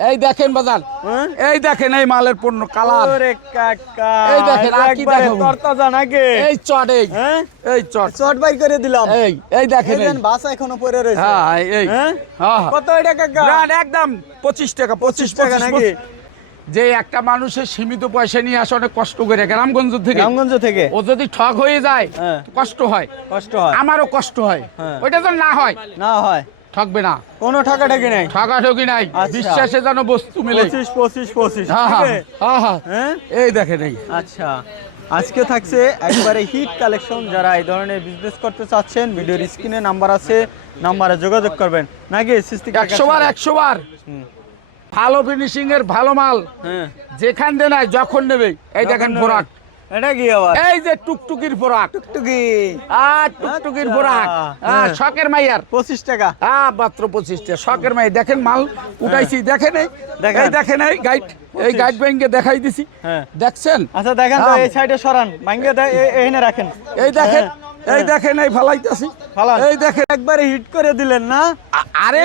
এই দেখেন বাজার হ্যাঁ? এই দেখেন এই মালের পণ্য কালার। ওরে কাকা এই দেখেন, আর কি? তরতাজা নাকি? এই চট এই। হ্যাঁ? এই চট। চট বাই করে দিলাম। এই এই দেখেন এই। বাসা এখনও পড়ে রয়েছে। হ্যাঁ এই। হ্যাঁ? হ্যাঁ হ্যাঁ। কত এটা কাকা? ব্র্যান্ড একদম পঁচিশ টাকা পঁচিশ টাকা টাকা নাকি? যে একটা মানুষের সীমিত পয়সা নিয়ে আসে অনেক কষ্ট করে গ্রামগঞ্জ থেকে। রামগঞ্জ থেকে? ও যদি ঠক হয়ে যায়। কষ্ট হয়। কষ্ট হয়। আমারও কষ্ট হয়। হ্যাঁ। ওইটা তো না হয়। না হয়। ঠকবে না। কোনো ঠকাঠকি নেই। ঠকাঠকি নাই। আচ্ছা। বিশ্বাসে যেন বস্তু মিলে। পঁচিশ পঁচিশ পঁচিশ। হ্যাঁ ঠিক এই দেখেন এই। আচ্ছা। আজকে থাকছে একবারে হিট কালেকশন। যারা এই ধরনের বিজনেস করতে চাচ্ছেন ভিডিওর স্ক্রিনে নাম্বার আছে নাম্বারে যোগাযোগ করবেন। নাকি একশো বার একশো বার। ভালো ফিনিশিং এর ভালো মাল। হ্যাঁ। যেখান দিয়ে নাই যখন নেবে। এই দেখেন ফোরাক এটা কি আবার? এই যে টুকটুকির টুকটুকি। আর টুকটুকির আচ্ছা। হ্যাঁ। শখের মাইয়ার। পঁচিশ টাকা। হ্যাঁ মাত্র পঁচিশটা শখের মাই দেখেন মাল উঠাইছি দেখেন। এই। দেখেন। গাইড। এই গাইড ব্যাংকে দেখাই দিছি। হ্যাঁ। দেখছেন? আচ্ছা দেখেন তো। এই সাইডে সরান। এখানে রাখেন। এই দেখেন হ্যাঁ, এই দেখেন এই ফালাইতেছি। ফালান। এই দেখেন একবারে হিট করে দিলেন না? আরে?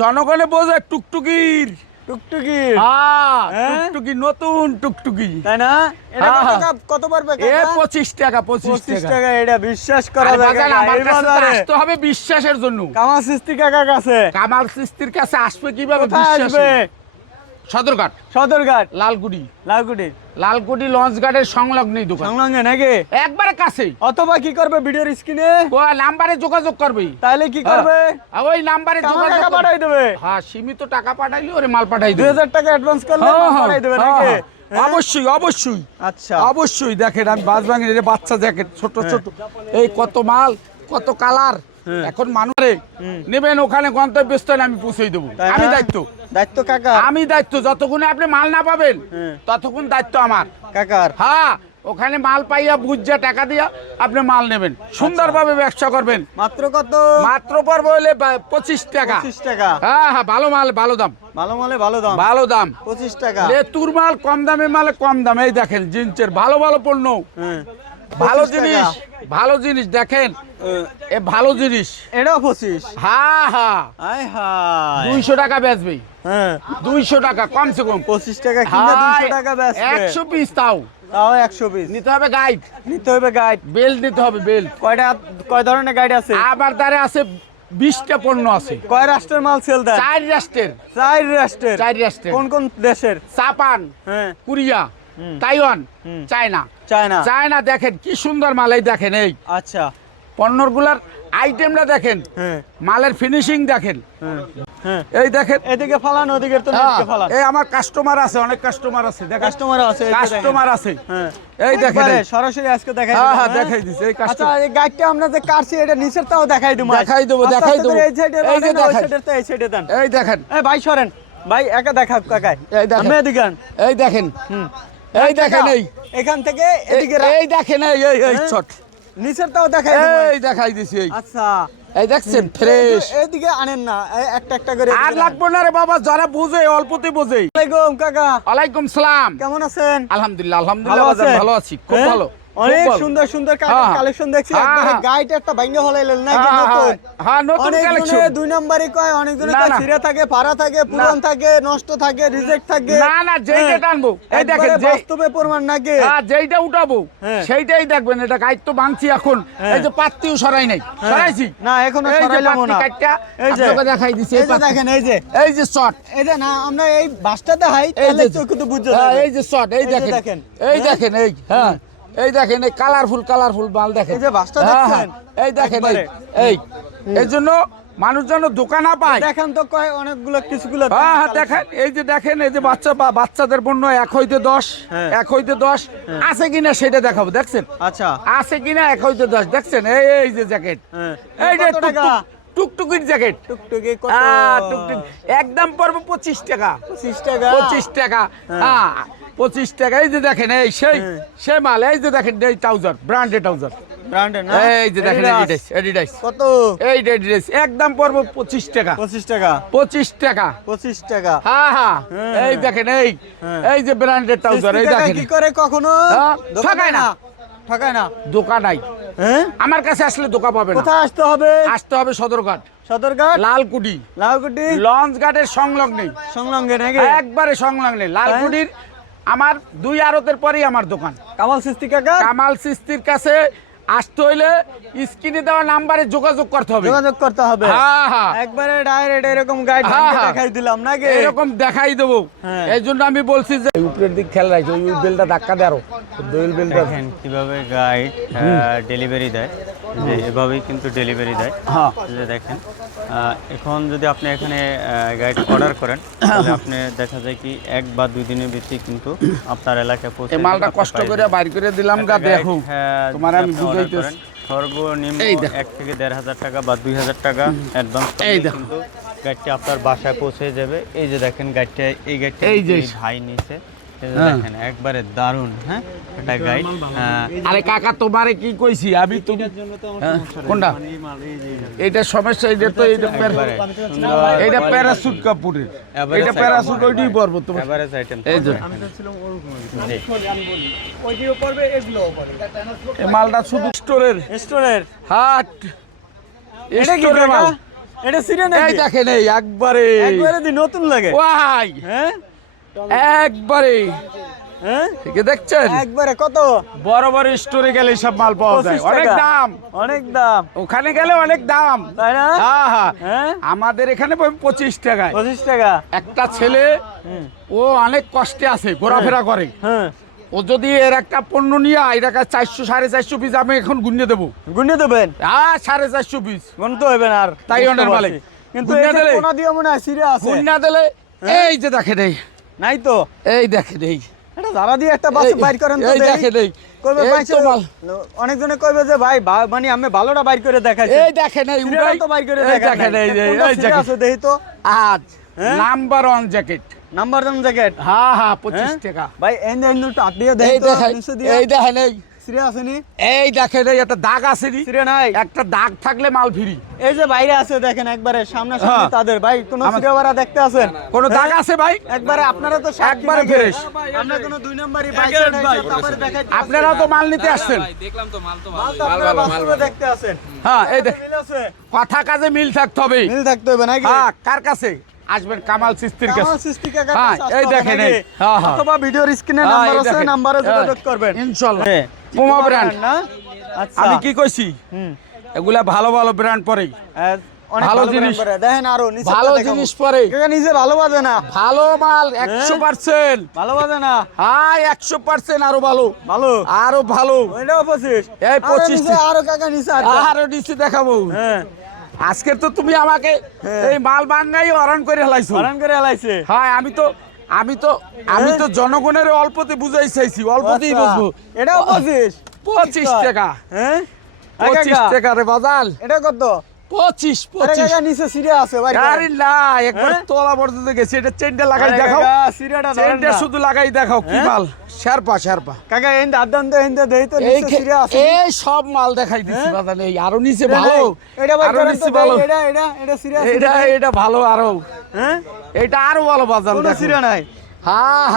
জনগণে বোঝে টুকটুকির। টুকটুকি। হ্যাঁ হ্যাঁ? টুকটুকি নতুন টুকটুকি। তাই না? এটা হ্যাঁ, কত পারবে এ টাকা এটা বিশ্বাস করা আরে যায় আমার কাছে আসতে হবে বিশ্বাসের জন্য। কাছে। কামাল সৃষ্টির কাছে আসবে কীভাবে বিশ্বাসে সদরঘাট। সদরঘাট। লালগুড়ি। লালকুটি লালকুটি লঞ্চ ঘাটের সংলগ্নই দোকান। সংলগ্নে নাকি? একবারে কাছে। অথবা কি করবে ভিডিওর স্ক্রিনে? ও নাম্বারে যোগাযোগ করবে। তাহলে কি করবে? হ্যাঁ, ওই নাম্বারে যোগাযোগ পাঠাই দেবে। হ্যাঁ সীমিত টাকা পাঠাইলে ওরে মাল পাঠাই দেবে। হাজার টাকা অ্যাডভান্স করলে হ্যাঁ, হ্যাঁ, পাঠাই দেবে নাকি? অবশ্যই অবশ্যই। আচ্ছা। অবশ্যই দেখেন আমি বাস ভাঙি বাচ্চা জ্যাকেট ছোট ছোট। এই কত মাল কত কালার। এখন মানুষে নেবেন ওখানে গন্তব্যস্থলে আমি পৌঁছে দেবো। আমি দায়িত্ব। দায়িত্ব কাকা আমি দায়িত্ব। যতক্ষণে আপনি মাল না পাবেন। ততক্ষণ দায়িত্ব আমার। কাকার? হ্যাঁ ওখানে মাল পাইয়া বুঝা টাকা দিয়া আপনি মাল নেবেন। সুন্দরভাবে ব্যবসা করবেন। মাত্র কত? মাত্র পড়বে হলে পঁচিশ টাকা। পঁচিশ টাকা। হ্যাঁ হ্যাঁ ভালো মাল ভালো দাম। ভালো মালে ভালো দাম। ভালো দাম। পঁচিশ টাকা। লেতুর মাল কম দামে মালে কম দাম। এই দেখেন জিন্সের ভালো ভালো পণ্য। ভালো জিনিস ভালো জিনিস দেখেন। এ ভালো জিনিস। এটাও পঁচিশ। হ্যাঁ হ্যাঁ আয় হায়। দুইশো টাকা বেচবে। হ্যাঁ। দুইশো টাকা কমসে কম। পঁচিশ টাকা কিনে দুশো টাকা বেচবে। একশো পিস তাও। তাও একশো পিস নিতে হবে গাইড নিতে হবে গাইড বেল্ট নিতে হবে বেল্ট। কয়টা কয় ধরনের গাইড আছে? আবার দ্বারে আছে বিশটা পণ্য আছে। কয় রাষ্ট্রের মাল সেল দেয়? চার রাষ্ট্রের। চার রাষ্ট্রের। চার রাষ্ট্রের। কোন কোন দেশের? জাপান হ্যাঁ। কোরিয়া তাইওয়ান হুম। চায়না। চায়না? চায়না দেখেন কি সুন্দর মাল এই দেখেন এই। আচ্ছা। পণ্যগুলার আইটেমটা দেখেন হ্যাঁ। মালের ফিনিশিং দেখেন। হ্যাঁ হ্যাঁ। এই দেখেন। এদিকে ফালান ওদিকে তো ফালান। এই আমার কাস্টমার আছে অনেক কাস্টমার আছে দেখেন। কাস্টমার আছে দেখেন। কাস্টমার আছে। এই দেখেন সরাসরি আজকে দেখাই হ্যাঁ, হ্যাঁ? দেখাই দিছি, এই আচ্ছা এই গাইডটা আমরা যে কাটছি এটা নিচের তাও দেখাই দেবো দেখাই দেবো, দেখাই দেবো। এই সাইডে এই যে তো এই সাইডে দেন। এই দেখেন। এই ভাই সরেন। ভাই একা দেখা কাকায় এই দেখেন। এই দেখেন। হুম। এই দেখেন এই। এখান থেকে এদিকে এই- দেখেন এই এই এই হ্যাঁ? ছট নিচেরটাও দেখাই এই দেখাই দিছি এই। আচ্ছা। এই দেখছেন ফ্রেশ। এই- এইদিকে আনেন না একটা একটা করে আর লাগবো না রে বাবা যারা বুঝে অল্পতে বোঝে। ওয়ালাইকুম কাকা। ওয়ালাইকুম সালাম। কেমন আছেন? আলহামদুলিল্লাহ আলহামদুলিল্লাহ ভালো আছি খুব হ্যাঁ? ভালো। অনেক সুন্দর সুন্দর হ্যাঁ। কালেকশন দেখছি। হ্যাঁ, হ্যাঁ। গাইড একটা ভাঙ্গে হলাইলেন না হ্যাঁ, নতুন। হ্যাঁ, হ্যাঁ, নতুন অনেক দুই নাম্বারই কয় অনেক জনে ছিঁড়ে থাকে ফাড়া থাকে পুরন থাকে নষ্ট থাকে রিজেক্ট থাকে। না না যেইটা হ্যাঁ। টানবো এই দেখেন বাস্তবে প্রমাণ নাকি হ্যাঁ, যেইটা উঠাবো হ্যাঁ। সেইটাই দেখবেন এটা গাইড তো ভাঙছি এখন। হ্যাঁ। এই যে পাত্তিও সরাই নাই। হ্যাঁ। সরাইছি? না এখনও পাত্তি না। এই যে। আপনাকে দেখাই দিছি এই যে দেখেন এই যে। এই যে শট এই যে না আমরা এই বাসটা দেখাই এই তাহলে যে তো হ্যাঁ, এই যে শট এই দেখেন। এই হ্যাঁ? দেখেন এই হ্যাঁ। এই দেখেন এই কালারফুল কালারফুল মাল দেখেন। এই যে বাসটা হ্যাঁ, হ্যাঁ, এই দেখেন এই এই। এই জন্য মানুষ যেন দোকান না পায়। দেখেন তো কয় অনেকগুলো কিছুগুলো হ্যাঁ হ্যাঁ দেখেন এই যে দেখেন এই যে বাচ্চা বাচ্চাদের পণ্য এক হইতে দশ হ্যাঁ। এক হইতে দশ। আছে কিনা সেটা দেখাবো দেখছেন? আচ্ছা। আছে কিনা এক হইতে দশ দেখছেন? এই এই যে জ্যাকেট। এই যে টুকটুকির জ্যাকেট। টুকটুকি হ্যাঁ টুকটুক। একদম পড়ব পঁচিশ টাকা। পঁচিশ টাকা? পঁচিশ টাকা। হ্যাঁ। পঁচিশ টাকা। এই যে দেখেন এই সেই হ্যাঁ। সে মাল এই যে দেখেন এই ট্রাউজার ব্র্যান্ডেড ট্রাউজার। এই যে দেখেন এডিডাস এডিডাস কত? এই এডিডাস একদম পড়ব পঁচিশ টাকা। পঁচিশ টাকা? পঁচিশ টাকা। পঁচিশ টাকা। হ্যাঁ হ্যাঁ। হ্যাঁ। এই দেখেন এই হ্যাঁ। এই যে ব্র্যান্ডেড ট্রাউজার এই দেখেন। কি করে কখনো? হ্যাঁ, ঠকায় না। ঠকায় না। দোকান নাই। হ্যাঁ? আমার কাছে আসলে দোকান পাবে না। কোথায় আসতে হবে? আসতে হবে সদরঘাট। সদরঘাট? লালকুটি লালকুটি লঞ্চ ঘাটের সংলগ্নে সংলগ্নে নাকি? একবারে সংলগ্নে লালকুটির আমার দুই আরতের পরেই আমার দোকান। কামাল সিস্তি কাকা? কামাল সিস্তির কাছে আসতে হইলে স্ক্রিনে দেওয়া নাম্বারে যোগাযোগ করতে হবে। যোগাযোগ করতে হবে। হ্যাঁ হ্যাঁ। একবারে ডাইরেক্ট এরকম গাইড হ্যাঁ। দেখাই দিলাম নাকি? এরকম দেখাই দেবো। এই জন্য আমি বলছি যে উপরের দিক খেয়াল রাখছি ওই বেলটা ধাক্কা দেয় আরও। দোয়েল বেলটা দেখেন কীভাবে গাইড ডেলিভারি দেয়। এভাবেই কিন্তু ডেলিভারি দেয়। হ্যাঁ। দেখেন। এখন যদি আপনি এখানে গাইড অর্ডার করেন তাহলে আপনি দেখা যায় কি এক বা দুই দিনের ভিতরে কিন্তু আপনার এলাকায় পৌঁছে এই মালটা কষ্ট করে। বাইর করে দিলাম গা দেখো হ্যাঁ, তোমার আমি বুঝাইতেছি সর্বনিম্ন এক থেকে দেড় হাজার টাকা বা দুই হাজার টাকা অ্যাডভান্স এই। কিন্তু গাইডটি আপনার বাসায় পৌঁছে যাবে এই যে দেখেন গাইডটা এই গাইডটা এই যে। ভাই নিচে। দেখেন একবারে দারুণ হ্যাঁ? এটা গাইড আরে কাকা তোমারে কি কইছি? আমি তুমি হ্যাঁ, কোনটা? এইটা সমস্যা এটা। তো এইটা প্যারাসুট কাপড়ের। এটা প্যারাসুট ওইটাই পরবো তোমার এভারেজ আইটেম এই যে। মালটা শুধু স্টোরের। স্টোরের? হাট। এটা কি মাল? এটা সিরে এই দেখেন এই একবারে। একবারে দি নতুন লাগে। ওয়াই। হ্যাঁ? একবারে। হ্যাঁ? ঠিক দেখছেন? একবারে কত? বড় বড় স্টোরে গেলে সব মাল পাওয়া যায়। অনেক টাকা। দাম। অনেক দাম। ওখানে গেলে অনেক দাম। তাই না? হ্যাঁ হ্যাঁ। আমাদের এখানে পঁচিশ টাকায়। পঁচিশ টাকা। একটা ছেলে ও অনেক কষ্টে আছে ঘোরাফেরা করে। হ্যাঁ। ও যদি এর একটা পণ্য নিয়ে আয় টাকা চারশো সাড়ে চারশো পিস আমি এখন গুনিয়ে দেবো। গুনে দেবেন? হ্যাঁ সাড়ে চারশো পিস গুনতে হবে না আর। তাই অনেক মালিক। কিন্তু গুনে এই যে গুন্না দিলে এই দেখেন এই নাই তো? এই দেখেন এই এটা যারা দিয়ে একটা বাস বাইর করেন তো এই দেখি। দেখেন এই কইবে তো মাল। অনেকজনে কইবে যে ভাই মানে আমি ভালোটা বাইর করে দেখাইছি। এই দেখেন এই সিরিয়ালও তো বাইর করে দেখেন নাই। এই এই জ্যাকেট আছে দেই তো? আজ হ্যাঁ? Number one jacket. Number one jacket? হ্যাঁ হ্যাঁ পঁচিশ টাকা। ভাই এন্ড এন্ড টাক দিয়ে দেই তো এই দেখেন এই সিরে আসেনি এই দেখেন এই একটা দাগ আছে নি। সিরে নাই? একটা দাগ থাকলে মাল ফ্রি। এই যে বাইরে আছে দেখেন একবারে সামনে সামনে হ্যাঁ। তাদের। ভাই কোন সিরে দেখতে আছেন? কোনো দাগ আছে ভাই? একবারে আপনারা তো একবারে fresh। আমরা কোনো দুই নাম্বারই বাইক তারপরে আপনারাও তো মাল নিতে আসছেন। মাল তো আপনারা বাস্তবে দেখতে আছেন। হ্যাঁ এই দেখ মিল কথা কাজে মিল থাকতে হবে। মিল থাকতে হবে নাকি? হ্যাঁ কার কাছে? আসবেন কামাল সিস্তির কাছে। কামাল কাকার হ্যাঁ, কাছে এই দেখেন। হ্যাঁ, হ্যাঁ। অথবা ভিডিওর স্ক্রিনে নাম্বার আছে। নাম্বারে যোগাযোগ করবেন। ইনশাল্লাহ। হ্যাঁ, পুমা ব্র্যান্ড। আচ্ছা। আমি কি কইছি? এগুলা ভালো ভালো ব্র্যান্ড পরেই ভালো ভালো জিনিস। জিনিস দেখেন আরও ভালো জিনিস পরে। নিজে ভালো বাজে না। ভালো মাল একশো পার্সেন্ট। ভালো বাজে না। হ্যাঁ একশো পার্সেন্ট আরও ভালো। ভালো? আরও ভালো। ওইটাও পঁচিশ। এই আরও 25 নিচে, আরও কাকা নিচে আরও নিচে দেখাবো। হ্যাঁ। আজকে তো তুমি আমাকে হ্যাঁ। এই মাল বাঙ্গাই অরান করে হেলাইছো হরান করে এলাইছে হ্যাঁ আমি তো আমি তো আমি তো জনগণের অল্পতে বুঝাই চাইছি অল্পতেই আচ্ছা, বুঝব। এটাও পঁচিশ। পঁচিশ টাকা। হ্যাঁ? পঁচিশ টাকা রে বাজাল। এটা কত? পঁচিশ পঁচিশ। নিচে সিরে আছে ভাই আরে না একবার হ্যাঁ? তোলা পর্যন্ত গেছে এটা চেনটা লাগাই দেখাও। চেনটা শুধু লাগাই দেখাও কি হ্যাঁ? মাল? শেরপা শেরপা। কাকা এই আদান তো এন্ড দেই তো নিচে সিরে আছে এই সব মাল দেখাই দিছি বাজারে এই আরও নিচে ভালো। এটা আরও নিচে ভালো। এটা এটা এটা সিরে আছে এটা এটা ভালো আরও। হ্যাঁ? এটা আরও ভালো বাজার দেখো। সিরে নাই। হ্যাঁ